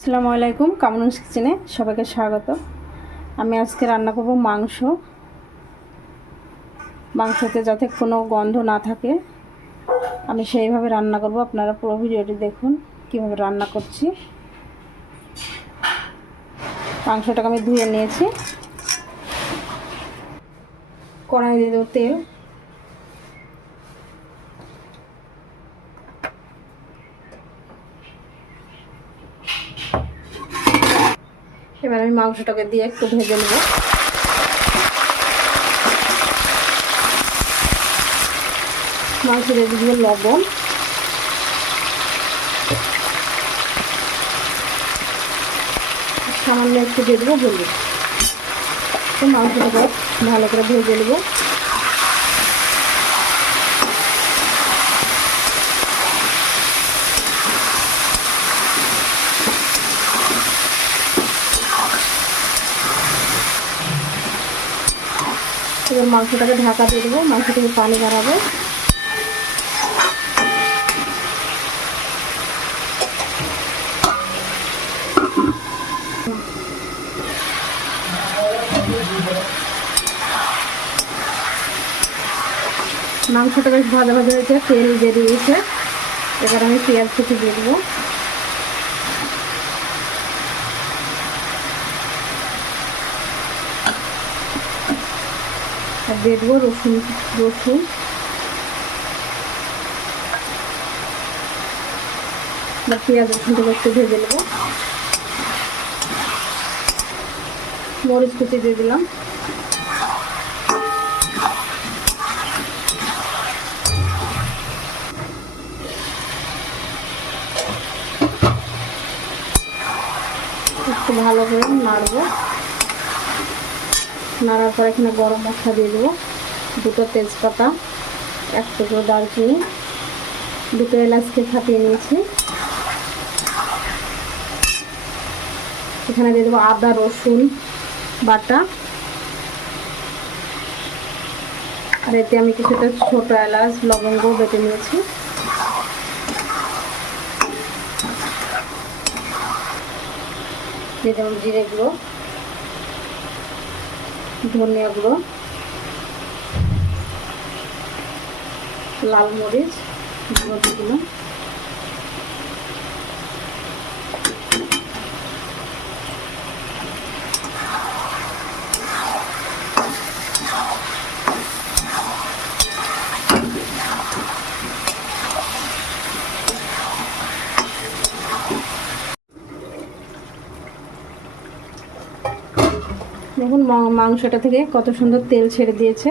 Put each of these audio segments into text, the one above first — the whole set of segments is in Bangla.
আসসালামু আলাইকুম কামরুন্স কিচেনে সবাইকে স্বাগত। আমি আজকে রান্না করব মাংস। মাংসতে যাতে কোনো গন্ধ না থাকে, আমি সেইভাবে রান্না করব। আপনারা পুরো ভিডিওটি দেখুন, কীভাবে রান্না করছি। মাংসটাকে আমি ধুয়ে নিয়েছি। কড়াই দিয়ে তেল। এবার আমি মাংসটাকে দিয়ে একটু ভেজে নেব। মাংসের দিয়ে লবণ। সামান্য একটু দিয়ে দেবো মাংসটাকে ভালো করে ভেজে নেব। এবার মাংসটাকে ঢাকা দিয়ে দেবো। মাংস থেকে পানি বাড়াবো। মাংসটা বেশ ভাজা ভাজা হয়েছে, তেল বেরিয়েছে এবার আমি পেঁয়াজ কুচি দিয়ে দেবো। আর দিয়ে দেবো রসুন রসুন। বা পেঁয়াজ রসুনটাকে একটু ভেজে নেব। মরিচ কুচি দিয়ে দিলাম। একটু ভালো করে নাড়বো। নাড়ার পর এখানে গরম মশলা দিয়ে দেবো। দুটো তেজপাতা, এক টুকরো দারচিনি, দুটো এলাচকে ফাটিয়ে নিয়েছি। এখানে দিয়ে দেবো আদা, রসুন, বাটা। আর এতে আমি কিছুটা ছোটো এলাচ, লবঙ্গ বেটে নিয়েছি। দিয়ে দেবো জিরে গুঁড়ো। ধনিয়া গুঁড়ো লাল মরিচ গুঁড়ো দিয়ে দিলাম। দেখুন মাংসটা থেকে কত সুন্দর তেল ছেড়ে দিয়েছে।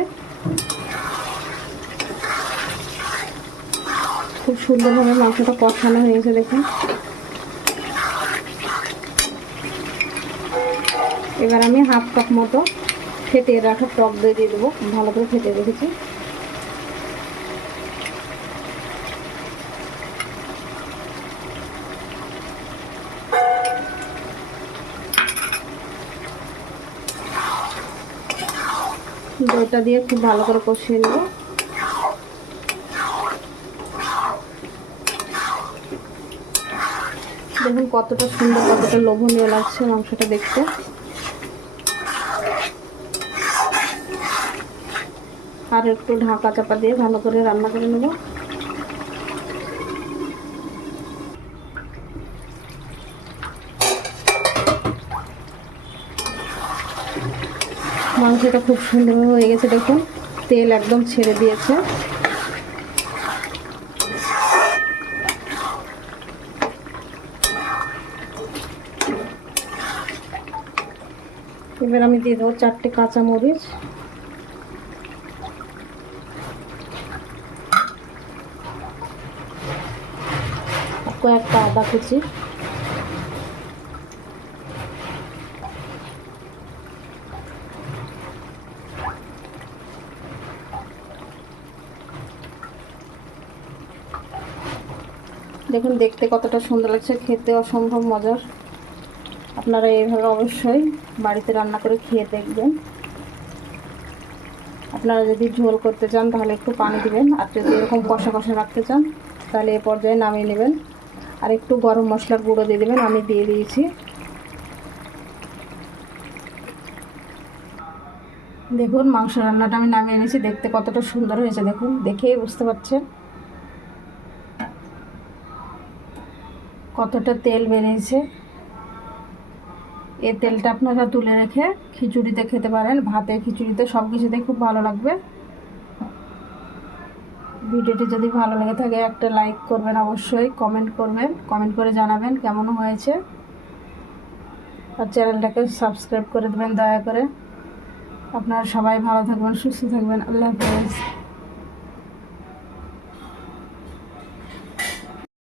খুব সুন্দরভাবে মাংসটা কষানো হয়েছে, দেখুন। এবার আমি হাফ কাপ মতো ফেটে রাখা টক দই দিয়ে দেবো। ভালো করে ফেটে রেখেছি। দইটা দিয়ে খুব ভালো করে কষিয়ে নেব। দেখুন কতটা সুন্দর, কতটা লোভনীয় লাগছে মাংসটা দেখতে। আর একটু ঢাকা চাপা দিয়ে ভালো করে রান্না করে নেব। মাংসটা খুব সুন্দর হয়ে গেছে, দেখুন। তেল একদম ছেড়ে দিয়েছে। এবার আমি দিয়ে দেবো চারটে কাঁচামরিচ। কয়েকটা আদা কুচি। দেখুন, দেখতে কতটা সুন্দর লাগছে, খেতে অসম্ভব মজার। আপনারা এইভাবে অবশ্যই বাড়িতে রান্না করে খেয়ে দেখবেন। আপনারা যদি ঝোল করতে চান, তাহলে একটু পানি দিবেন, আর যদি এরকম কষা কষা রাখতে চান, তাহলে এ পর্যায়ে নামিয়ে নেবেন। আর একটু গরম মশলার গুঁড়ো দিয়ে দেবেন, আমি দিয়ে দিয়েছি। দেখুন, মাংস রান্নাটা আমি নামিয়ে এনেছি, দেখতে কতটা সুন্দর হয়েছে, দেখুন, দেখেই বুঝতে পারছেন। কতটা তেল বেরিয়েছে? এ তেলটা আপনারা তুলে রেখে খিচুড়িতে খেতে পারেন ভাতে খিচুড়িতে সব কিছুতে খুব ভালো লাগবে। ভিডিওটি যদি ভালো লেগে থাকে, একটা লাইক করবেন অবশ্যই, কমেন্ট করবেন, কমেন্ট করে জানাবেন কেমন হয়েছে। আর চ্যানেলটাকে সাবস্ক্রাইব করে দেবেন দয়া করে। আপনারা সবাই ভালো থাকবেন, সুস্থ থাকবেন, আল্লাহ হাফেজ।